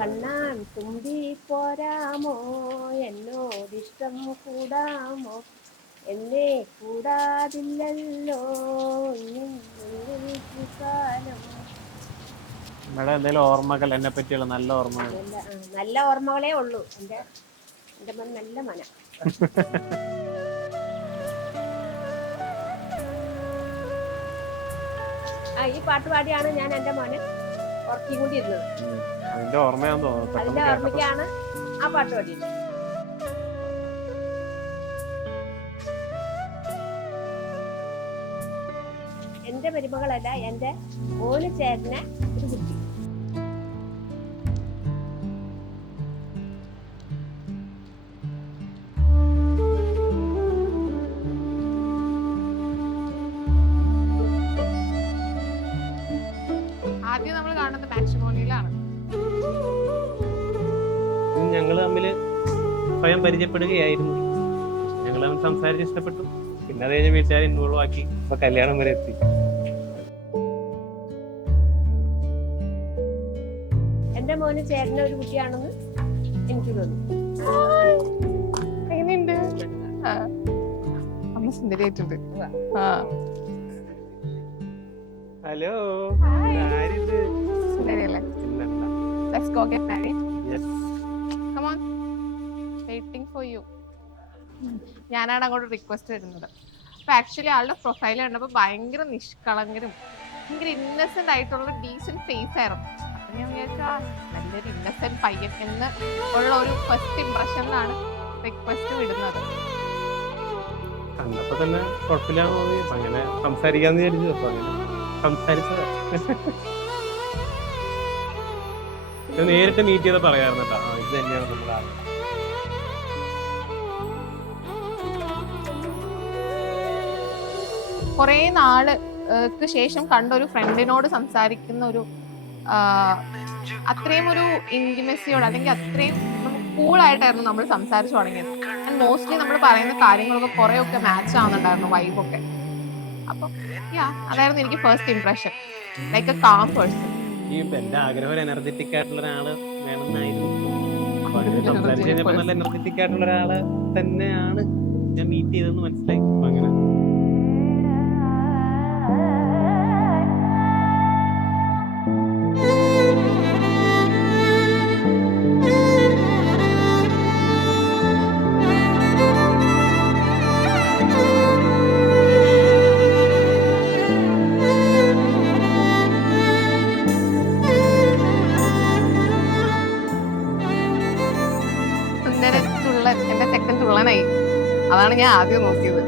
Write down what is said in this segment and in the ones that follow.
കണ്ണാൻ തുമ്പി പോരാമോ എന്നോടിഷ്ടം കൂടാമോ എന്നെ കൂടാതില്ലല്ലോ കാലം. ഇവിടെ എന്തെങ്കിലും ഓർമ്മകൾ എന്നെ പറ്റിയുള്ള നല്ല ഓർമ്മകൾ? നല്ല ഓർമ്മകളേ ഉള്ളൂ. എന്റെ മൻ നല്ല മന. ഈ പാട്ട് പാടിയാണ് ഞാൻ എന്റെ മോനെ ഉറക്കിക്കൊണ്ടിരുന്നത്. അതിന്റെ ഓർമ്മയാന്ന് തോന്നുന്നു. അതിന്റെ ഓർമ്മയ്ക്കാണ് ആ പാട്ട് പാടിയത്. എന്റെ മരുമകളല്ല, എന്റെ മോന് ചേരുന്ന ഒരു കുട്ടി. ആദ്യം നമ്മൾ കാണുന്നത് മാട്രിമോണിയിലാണ്. ഞങ്ങൾ തമ്മിൽ സ്വയം പരിചയപ്പെടുകയായിരുന്നു. ഞങ്ങൾ തമ്മിൽ സംസാരിച്ച് ഇഷ്ടപ്പെട്ടു. പിന്നെ അത് കഴിഞ്ഞ് വീട്ടുകാരെ ഇൻവോൾവ് ആക്കി ഇപ്പൊ കല്യാണം വരെ എത്തി. എന്റെ മോന് ചേരുന്ന ഒരു കുട്ടിയാണെന്ന് എനിക്ക് തോന്നുന്നു. എങ്ങനെയുണ്ട്? അമ്മ സുന്ദരിയായിട്ടുണ്ട്. Hello, സുന്ദരിയല്ലേ? Let's go get married. Yes. Come on. Waiting for you. ഞാനാണ് അങ്ങോട്ട് റിക്വസ്റ്റ് വരുന്നത്. അപ്പൊ ആക്ച്വലി ആളുടെ പ്രൊഫൈൽ കണ്ടപ്പോൾ ഭയങ്കര നിഷ്കളങ്കരും ഭയങ്കര ഇന്നസെന്റ് ആയിട്ടുള്ള ഡീസന്റ് ഫേസ് ആയിരുന്നു. അപ്പൊ ഞാൻ വിചാരിച്ചാ നല്ലൊരു ഇന്നസെന്റ് പയ്യൻ എന്ന് ഉള്ള ഒരു ഫസ്റ്റ് ഇംപ്രഷനിലാണ് റിക്വസ്റ്റ് വിടുന്നത്. കണ്ടപ്പോ തന്നെ കുഴപ്പമില്ലാന്ന് തോന്നി. അപ്പൊ അങ്ങനെ സംസാരിക്കാന്ന് വിചാരിച്ചു. അപ്പൊ അങ്ങനെ സംസാരിച്ചതാ. നേരിട്ട് മീറ്റ് ചെയ്ത് പറയാറുണ്ട് കേട്ടോ, ഇത് തന്നെയാണ് നമ്മുടെ ആൾ. കുറെ നാൾക്ക് ശേഷം കണ്ട ഒരു ഫ്രണ്ടിനോട് സംസാരിക്കുന്ന ഒരു അത്രയും ഒരു ഇന്റിമസിയോട് അല്ലെങ്കിൽ അത്രയും കൂളായിട്ടായിരുന്നു നമ്മൾ സംസാരിച്ചു തുടങ്ങിയത്. ആൻഡ് മോസ്റ്റ്ലി നമ്മൾ പറയുന്ന കാര്യങ്ങളൊക്കെ കുറെ ഒക്കെ മാച്ച് ആവുന്നുണ്ടായിരുന്നു, വൈബൊക്കെ. അപ്പൊ അതായിരുന്നു എനിക്ക് first impression, like A calm person. എന്റെ ആഗ്രഹം ഒരു എനർജറ്റിക് ആയിട്ടുള്ള ഒരാള് വേണമെന്നായിരുന്നു. സംസാരിച്ച് കഴിഞ്ഞപ്പോ നല്ല എനർജറ്റിക് ആയിട്ടുള്ള ഒരാള് തന്നെയാണ് ഞാൻ മീറ്റ് ചെയ്തെന്ന് മനസ്സിലായി. അപ്പൊ അങ്ങനെ എന്റെ സെക്കൻഡ് തുള്ളനായി. അതാണ് ഞാൻ ആദ്യം നോക്കിയത്.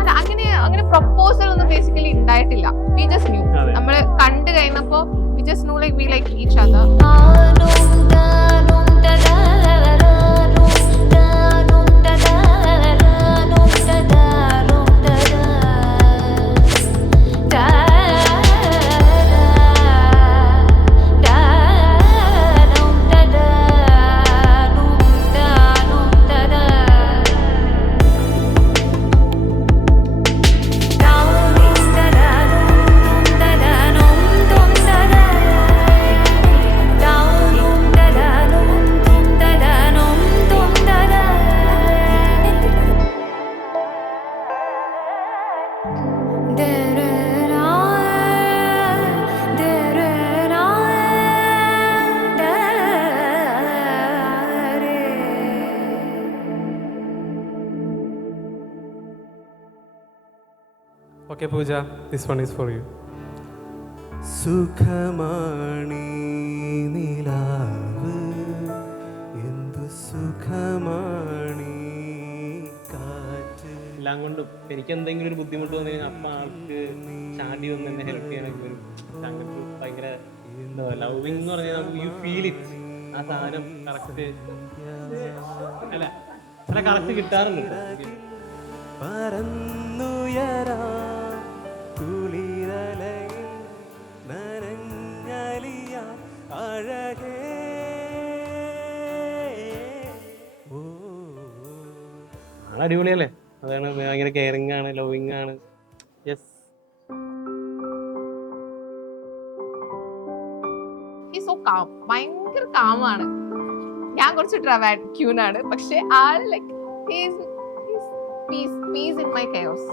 അല്ല, അങ്ങനെ പ്രൊപ്പോസൽ ഒന്നും ബേസിക്കലി ഉണ്ടായിട്ടില്ല. We just new. നമ്മള് കണ്ടു കഴിഞ്ഞപ്പോ we just new like we like each other. Okay, Pooja, this one is for you. സുഖമാണീ നിലാവ് എന്തു സുഖമാണീ കാറ്റ്. എല്ലാം കൊണ്ടും എനിക്ക് എന്തെങ്കിലും ഒരു ബുദ്ധിമുട്ട് വന്നു കഴിഞ്ഞാൽ അപ്പൊ ആൾക്ക് ചാടി വന്ന് എന്നെ ഹെൽപ്പ് ചെയ്യാനൊക്കെ വരും. അങ്ങനത്തെ ഭയങ്കര എന്താ ലവിങ് എന്ന് പറഞ്ഞാൽ നമുക്ക് യു ഫീൽ ഇറ്റ്. ആ സാധനം കറക്റ്റ് അല്ല കറക്റ്റ് കിട്ടാറുണ്ട്. പറന്നുയരാ കുളിരലയിൽ നനഞ്ഞലിയ അഴകേ. അടിപൊളിയല്ലേ? അതാണ് ഭയങ്കര കെയറിങ് ആണ്, ലവിങ് ആണ്. യെസ്. കാം, ഭയങ്കര കാമാണ്. ഞാൻ കുറച്ച് ഡ്രാമാറ്റിക്യൂനാണ്, പക്ഷെ ആൾ like peace in my chaos.